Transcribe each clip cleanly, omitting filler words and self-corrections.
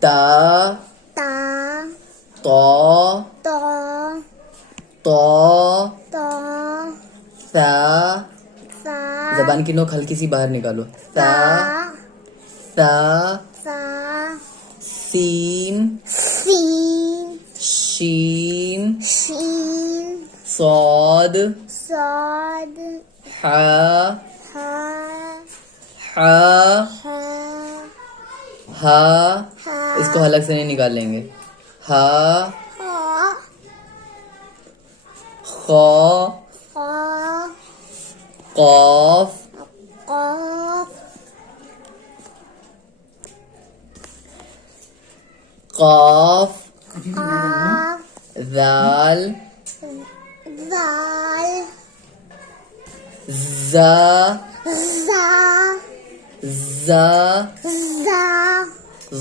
تا تا طا طا طا طا ثا ثا زبان کی نوک ہلکی سی باہر نکالو ثا ثا ثا سین سین شین شین صاد صاد حا حا حا حا ہا حا اس کو حلق سے نہیں نکال لیں گے ہا خا خا خا قاف قاف قاف قاف ذال ذال زا زا زا زا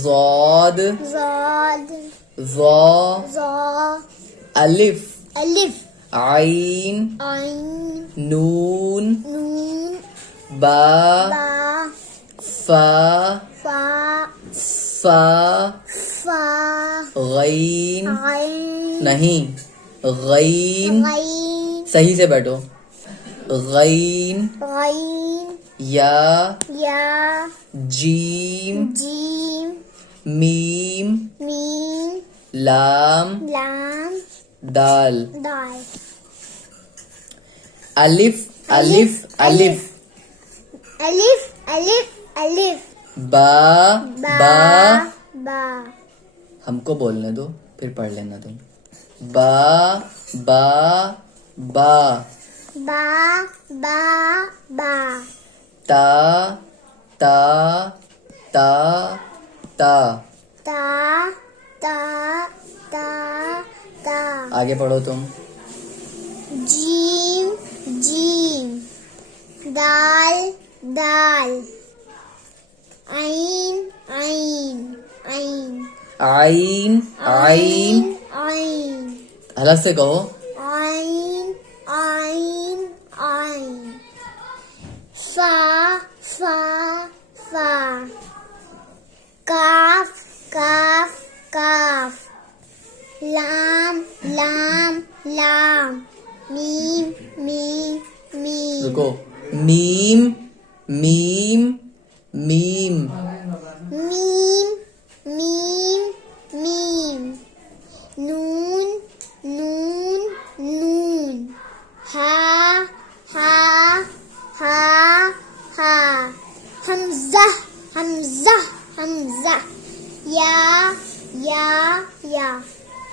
ضاد زاد ظا زا الف الف عین عین نون نون با با فا فا فا فا غین عین نہیں غین غین صحیح سے بیٹھو غین غین یا یا جیم جیم میم میم لام لام دال دال الف الف الف الف الف الف با با با با ہم کو بولنے دو پھر پڑھ لینا تم با با با با با با تا تا تا تا تا تا تا تا آگے پڑھو تم جیم جیم دال دال عین عین عین عین عین عین حلق سے کہو عین عین عین فا فا فا کاف کاف کاف لام لام لام میم میم میم رکو میم میم میم میم میم میم نون نون نون ہا ہا ہا ہا حمزہ حمزہ حمزہ یا یا